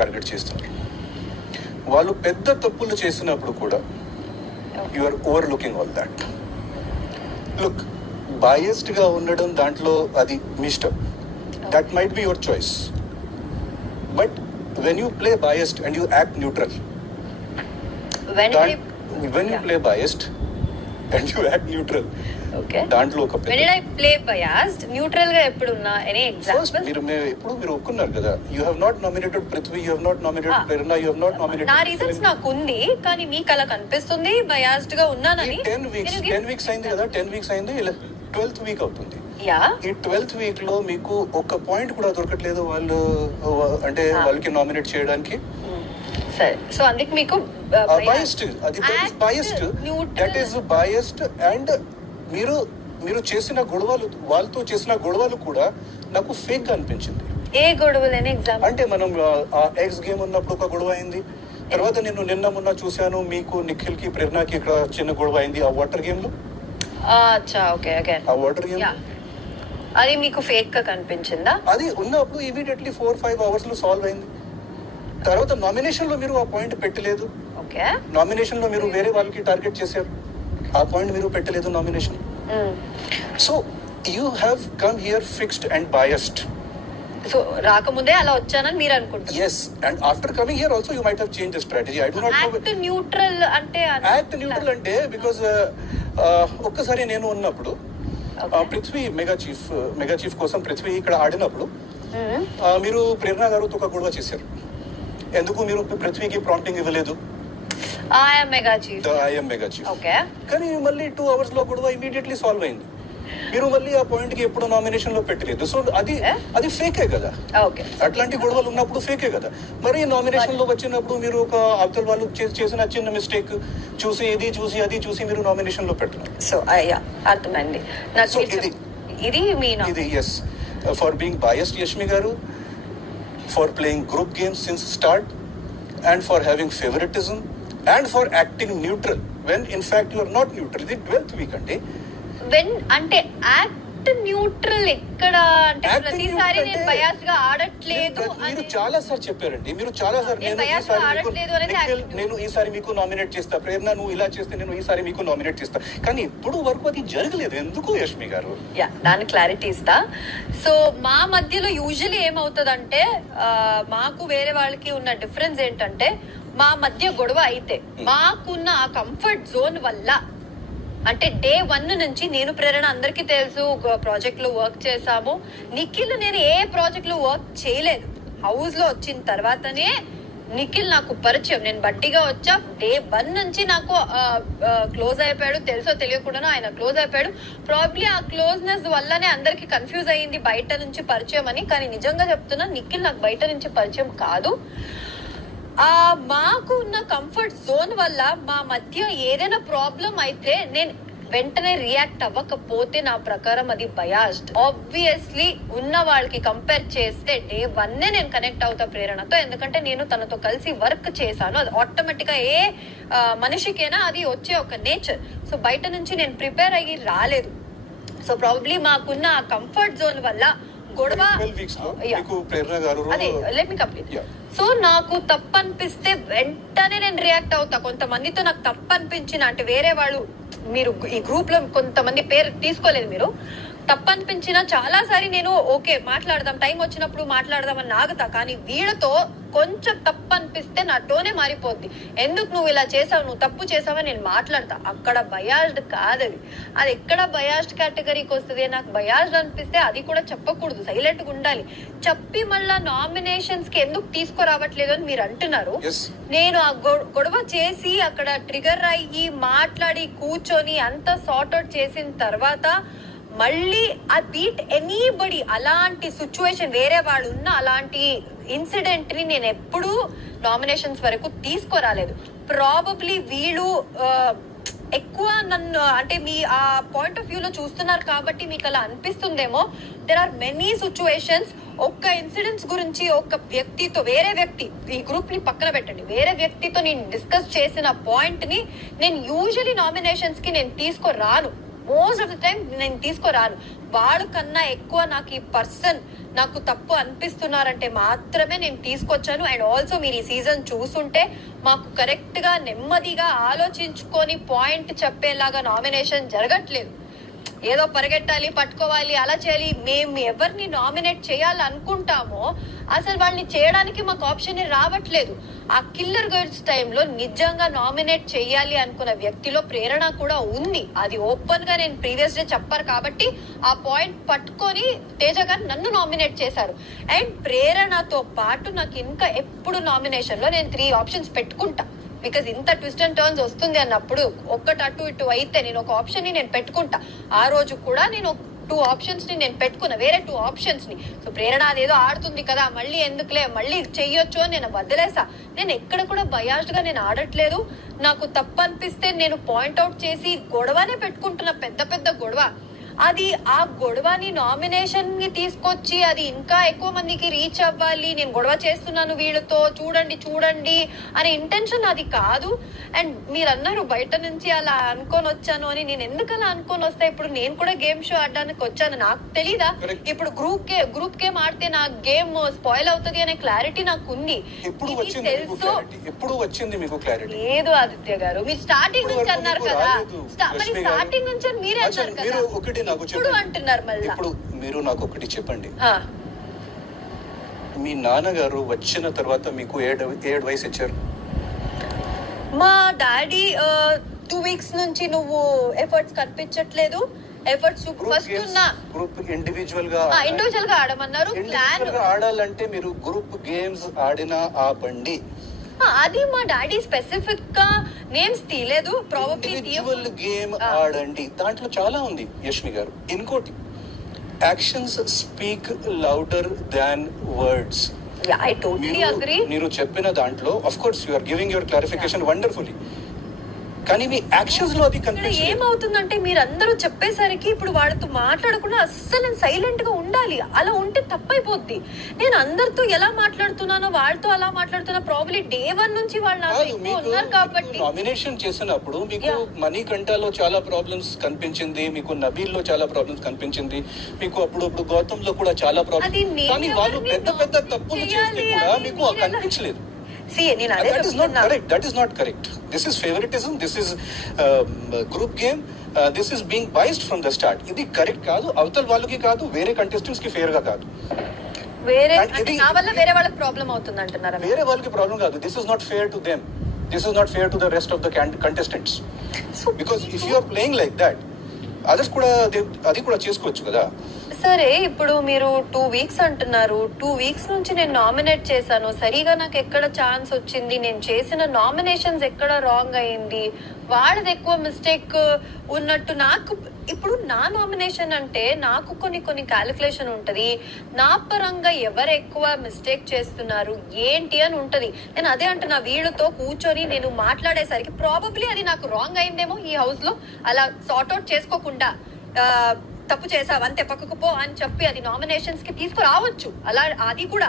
Target చేస్తున్నారు. వాళ్ళు పెద్ద తప్పులు చేసినప్పుడు కూడా you are overlooking all that. Look, biased గా ఉండడం దాంట్లో అది మీ ఇష్టం, that might be your choice. But when you play biased and you act neutral, when you play biased and you act neutral, okay, దాంట్లో ఒక when did I play biased neutral గా ఎప్పుడు ఉన్నా? any example? మీరు ఒప్పుకున్నారు కదా, you have not nominated Prithvi, you have not nominated Prerna, you have not nominated. నా reasons నాకు ఉంది, కానీ మీకు అలా కనిపిస్తుంది బయాస్డ్ గా ఉన్నానని. 10 weeks అయింది కదా, 10 weeks అయింది, 12th week అవుతుంది. యా, ఈ 12th week లో మీకు ఒక పాయింట్ కూడా దొరకట్లేదు వాళ్ళు అంటే వాళ్ళకి నామినేట్ చేయడానికి. సరే, సో అందుకు మీకు biased, అది biased, that is biased. And మీరు చేసిన గొడవలు, వాళ్ళతో చేసిన గొడవలు కూడా నాకు ఫేక్ గా అనిపించింది. ఏ గొడవలని ఎగ్జాంపుల్? అంటే మనం ఆ ఎక్స్ గేమ్ ఉన్నప్పుడు ఒక గొడవ అయింది, తర్వాత నేను నిన్న చూశాను మీకు నిఖిల్ కి ప్రేరణకి ఇక్కడ చిన్న గొడవ అయింది ఆ వాటర్ గేమ్ లో. అచ్చా, ఓకే ఓకే. ఆ వాటర్ గేమ్ అది మీకు ఫేక్ గా కనిపించిందా? అది ఉన్నప్పుడు ఇమీడియట్లీ 4-5 hours లో సాల్వ్ అయింది. తర్వాత నామినేషన్ లో మీరు ఆ పాయింట్ పెట్టలేదు. ఓకే, నామినేషన్ లో మీరు వేరే వాళ్ళకి టార్గెట్ చేశారు, ఆ పాయింట్ మీరు పెట్టలేదు nomination. So you have come here fixed and biased. So రాకముందే అలా వచ్చానని మీరు అనుకుంటారు? yes, and after coming here also you might have changed the strategy. I do not know. Act neutral అంటే act neutral అంటే because ఒక్కసారి నేను ఉన్నప్పుడు పృథ్వీ మెగా చీఫ్ కోసం పృథ్వీ ఇక్కడ ఆడినప్పుడు మీరు ప్రేరణ గారితో ఒక గొడవ చేశారు. ఎందుకు మీరు పృథ్వీకి ప్రాంప్టింగ్ ఇవ్వలేదు? I'm mega chief. ఓకే, కానీ మళ్ళీ 2 hours లో గొడవ ఇమీడియట్లీ సాల్వ్ అయింది. మీరు మళ్ళీ ఆ పాయింట్ కి ఎప్పుడు నామినేషన్ లో పెట్టలేదు. సో అది ఫేకే కదా. ఓకే, అట్లాంటి గొడవలు ఉన్నప్పుడు ఫేకే కదా. మరి నామినేషన్ లో వచ్చినప్పుడు మీరు ఒక అవతల వాళ్ళు చేసిన చిన్న మిస్టేక్ చూసి అది చూసి మీరు నామినేషన్ లో పెట్టినారు. సో అర్థమైంది నాకు. ఇది మీ ఇది yes, for being biased Yashmi garu, for playing group games since start, and for having favouritism, and for acting neutral when in fact you are not neutral. ఇది 12th week అండి. వెన్ అంటే యాక్ట్ న్యూట్రల్ ఎక్కడ అంటే ప్రతిసారి నేను బయాస్ గా ఆడట్లేదు మీరు చాలా సార్ చెప్పారండి. మీరు చాలా సార్ నేను ఈసారి మీకు నామినేట్ చేస్తా, ప్రేరణ నువ్వు ఇలా చేస్తే నేను ఈసారి మీకు నామినేట్ చేస్తా, కానీ ఇప్పుడు వరకు అది జరగలేదు. ఎందుకు యష్మి గారు? దాని క్లారిటీ ఇస్తా. సో మా మధ్యలో యూజువల్లీ ఏమవుతుందంటే మాకు వేరే వాళ్ళకి ఉన్న డిఫరెన్స్ ఏంటంటే, మా మధ్య గొడవ అయితే మాకున్న ఆ కంఫర్ట్ జోన్ వల్ల, అంటే డే 1 నుంచి నేను ప్రేరణ అందరికీ తెలుసు ప్రాజెక్ట్ లో వర్క్ చేసాము. నిఖిల్ నేను ఏ ప్రాజెక్ట్ లో వర్క్ చేయలేదు. హౌస్ లో వచ్చిన తర్వాతనే నిఖిల్ నాకు పరిచయం. నేను బట్టిగా వచ్చా, డే 1 నుంచి నాకు క్లోజ్ అయిపోయాడు. తెలుసో తెలియకుండానో ఆయన క్లోజ్ అయిపోయాడు. ప్రాబ్లీ ఆ క్లోజ్నెస్ వల్లనే అందరికి కన్ఫ్యూజ్ అయ్యింది బయట నుంచి పరిచయం అని. కానీ నిజంగా చెప్తున్నా, నిఖిల్ నాకు బయట నుంచి పరిచయం కాదు. మాకు ఉన్న కంఫర్ట్ జోన్ వల్ల మా మధ్య ఏదైనా ప్రాబ్లం అయితే నేను వెంటనే రియాక్ట్ అవ్వకపోతే నా ప్రకారం అది బయాస్డ్. ఆబ్వియస్లీ ఉన్న వాళ్ళకి కంపేర్ చేస్తే డే 1 నేను కనెక్ట్ అవుతా ప్రేరణతో, ఎందుకంటే నేను తనతో కలిసి వర్క్ చేశాను. అది ఆటోమేటిక్ గా ఏ మనిషికైనా అది వచ్చే ఒక నేచర్. సో బయట నుంచి నేను ప్రిపేర్ అయ్యి రాలేదు. సో ప్రాబబ్లీ మాకున్న ఆ కంఫర్ట్ జోన్ వల్ల గొడవ. Let me complete. సో నాకు తప్పు అనిపిస్తే వెంటనే నేను రియాక్ట్ అవుతా. కొంతమందితో నాకు తప్పు అనిపించిన, అంటే వేరే వాళ్ళు, మీరు ఈ గ్రూప్ లో కొంతమంది పేరు తీసుకోలేదు, మీరు తప్పు అనిపించిన చాలా సారి నేను ఓకే మాట్లాడదాం, టైం వచ్చినప్పుడు మాట్లాడదామని ఆగుతా. కానీ వీళ్ళతో కొంచెం తప్పు అనిపిస్తే నా టోనే మారిపోద్ది. ఎందుకు నువ్వు ఇలా చేసావు, నువ్వు తప్పు చేసావని నేను మాట్లాడతా. అక్కడ బయాస్డ్ కాదు అది ఎక్కడ బయాస్డ్ కేటగిరీకి వస్తుంది. నాకు బయాస్డ్ అనిపిస్తే అది కూడా చెప్పకూడదు, సైలెంట్ గా ఉండాలి. చెప్పి మళ్ళా నామినేషన్స్ కి ఎందుకు తీసుకురావట్లేదు అని మీరు అంటున్నారు. నేను ఆ గొడవ చేసి అక్కడ ట్రిగర్ అయ్యి మాట్లాడి కూర్చొని అంతా సార్ట్ అవుట్ చేసిన తర్వాత మళ్ళీ ఆ బీట్ ఎనీబడి, అలాంటి సిచ్యువేషన్ వేరే వాళ్ళు ఉన్న అలాంటి ఇన్సిడెంట్ ని నేను ఎప్పుడూ నామినేషన్స్ వరకు తీసుకురాలేదు. ప్రాబబ్లీ వీళ్ళు ఎక్కువ నన్ను అంటే మీ ఆ పాయింట్ ఆఫ్ వ్యూ లో చూస్తున్నారు కాబట్టి మీకు అలా అనిపిస్తుందేమో. There are many situations. ఒక్క ఇన్సిడెంట్స్ గురించి ఒక వ్యక్తితో, వేరే వ్యక్తి, ఈ గ్రూప్ ని పక్కన పెట్టండి, వేరే వ్యక్తితో నేను డిస్కస్ చేసిన పాయింట్ ని నేను యూజువలీ నామినేషన్స్ కి నేను తీసుకురాను. మోస్ట్ ఆఫ్ ద టైం నేను తీసుకురాను. వాళ్ళ కన్నా ఎక్కువ నాకు ఈ పర్సన్ నాకు తప్పు అనిపిస్తున్నారంటే మాత్రమే నేను తీసుకొచ్చాను. అండ్ ఆల్సో మీరు ఈ సీజన్ చూసుంటే మాకు కరెక్ట్ గా నెమ్మదిగా ఆలోచించుకొని పాయింట్ చెప్పేలాగా నామినేషన్ జరగట్లేదు. ఏదో పరిగెట్టాలి, పట్టుకోవాలి, అలా చేయాలి. మేము ఎవరిని నామినేట్ చేయాలనుకుంటామో అసలు వాళ్ళని చేయడానికి మాకు ఆప్షన్ రావట్లేదు. ఆ కిల్లర్ గర్ల్స్ టైంలో నిజంగా నామినేట్ చేయాలి అనుకున్న వ్యక్తిలో ప్రేరణ కూడా ఉంది. అది ఓపెన్ గా నేను ప్రీవియస్ డే చెప్పారు కాబట్టి ఆ పాయింట్ పట్టుకొని తేజ గారు నన్ను నామినేట్ చేశారు. అండ్ ప్రేరణతో పాటు నాకు ఇంకా ఎప్పుడు నామినేషన్ లో నేను 3 ఆప్షన్స్ పెట్టుకుంటా. బికాజ్ ఇంత ట్విస్ట్ అండ్ టర్న్స్ వస్తుంది అన్నప్పుడు ఒక్కటి అటు ఇటు అయితే నేను ఒక ఆప్షన్ ని నేను పెట్టుకుంటా. ఆ రోజు కూడా నేను 2 ఆప్షన్స్ ని నేను పెట్టుకున్నా, వేరే 2 ఆప్షన్స్ ని. సో ప్రేరణ అదేదో ఆడుతుంది కదా, మళ్ళీ ఎందుకులే, మళ్ళీ చెయ్యొచ్చు అని నేను వదిలేసా. నేను ఎక్కడ కూడా బయాస్డ్ గా నేను ఆడట్లేదు. నాకు తప్పు అనిపిస్తే నేను పాయింట్అవుట్ చేసి గొడవనే పెట్టుకుంటున్నా, పెద్ద పెద్ద గొడవ. అది ఆ గొడవని నామినేషన్ ని తీసుకొచ్చి అది ఇంకా ఎక్కువ మందికి రీచ్ అవ్వాలి, నేను గొడవ చేస్తున్నాను వీళ్ళతో, చూడండి చూడండి అనే ఇంటెన్షన్ అది కాదు. అండ్ మీరు అన్నారు బయట నుంచి అలా అనుకొని వచ్చాను అని. నేను ఎందుకు అలా అనుకొని వస్తా? ఇప్పుడు నేను కూడా గేమ్ షో ఆడడానికి వచ్చాను, నాకు తెలీదా? ఇప్పుడు గ్రూప్ గేమ్ ఆడితే నా గేమ్ స్పాయిల్ అవుతుంది అనే క్లారిటీ నాకు ఉంది. ఎప్పుడు వచ్చింది మీకు క్లారిటీ? లేదు ఆదిత్య గారు, మీరు స్టార్టింగ్ నుంచి అన్నారు కదా, మరి స్టార్టింగ్ నుంచి మీరే అన్నారు కదా, ఇప్పుడు అంటున్నారు మళ్ళీ. ఇప్పుడు మీరు నాకు ఒకటి చెప్పండి, మీ నాన్నగారు వచ్చిన తర్వాత మీకు ఏ అడ్వైస్ ఇచ్చారు? మా డాడీ 2 వీక్స్ నుంచి నువ్వు ఎఫర్ట్స్ కనిపించట్లేదు, ఎఫర్ట్స్ ఫస్ట్ ఉన్న గ్రూప్ ఇండివిజువల్ గా ఆడమన్నారు. ప్లాన్ ఆడాలంటే మీరు గ్రూప్ గేమ్స్ ఆడినా ఆపండి. అది మా డాడీ స్పెసిఫిక్ గా నేమ్స్ తీయలేదు. ప్రాబబ్లీ ఇండివిజువల్ గేమ్ ఆడండి, దాంట్లో చాలా ఉంది యష్మి గారు. ఇంకోటి, actions speak louder than words. I totally agree. మీరు చెప్పిన దాంట్లో of course you are giving your clarification wonderfully, కానీ మీ యాక్షన్స్ లో అది కనిపించలేదు. ఏమవుతుందంటే మీరందరూ చెప్పేసరికి ఇప్పుడు వాళ్ళతో మాట్లాడకుండా అస్సలు నేను సైలెంట్ గా ఉండాలి. అలా ఉంటే తప్పైపోద్ది. నేను అందరితో ఎలా మాట్లాడుతున్నానో వాళ్ళతో అలా మాట్లాడుతున్నా. ప్రాబ్లీ డే 1 నుంచి వాళ్ళు నాతో ఎక్కువ ఉన్నారు కాబట్టి. నామినేషన్ చేసినప్పుడు మీకు మణికంఠలో చాలా ప్రాబ్లమ్స్ కనిపించింది, మీకు నబీల్ లో చాలా ప్రాబ్లమ్స్ కనిపించింది, మీకు అప్పుడు గౌతమ్ లో కూడా చాలా ప్రాబ్లమ్స్, కానీ వాళ్ళు పెద్ద పెద్ద తప్పులు చేస్తే కూడా మీకు కనిపించలేదు. That is not correct. This is favoritism. This is group game. This is being biased from the start. ఇది కరెక్ట్ కాదు, అవతల వాళ్ళకి కాదు, వేరే కంటెస్టెంట్స్ కి ఫేర్ గా కాదు. వేరే వాళ్ళకి ప్రాబ్లం అవుతుంది అంటున్నారా? వేరే వాళ్ళకి ప్రాబ్లం కాదు. This is not fair to them. This is not fair to the rest of the contestants. Because if you are playing like that, others కూడా అది కూడా చేసుకోవచ్చు కదా. సరే, ఇప్పుడు మీరు 2 వీక్స్ అంటున్నారు. 2 వీక్స్ నుంచి నేను నామినేట్ చేశాను, సరిగా నాకు ఎక్కడ ఛాన్స్ వచ్చింది, నేను చేసిన నామినేషన్స్ ఎక్కడ రాంగ్ అయింది, వాళ్ళది ఎక్కువ మిస్టేక్ ఉన్నట్టు. నాకు ఇప్పుడు నా నామినేషన్ అంటే నాకు కొన్ని క్యాలిక్యులేషన్ ఉంటది. నా పరంగా ఎవరు ఎక్కువ మిస్టేక్ చేస్తున్నారు ఏంటి అని ఉంటది. నేను అదే అంటున్నా, వీళ్ళతో కూర్చొని నేను మాట్లాడేసరికి ప్రాబబ్లీ అది నాకు రాంగ్ అయిందేమో. ఈ హౌస్ లో అలా సార్ట్ అవుట్ చేసుకోకుండా తప్పు చేసావు అంతే పక్కకు పో అని చెప్పి అది నామినేషన్స్ కి తీసుకురావచ్చు. అలా అది కూడా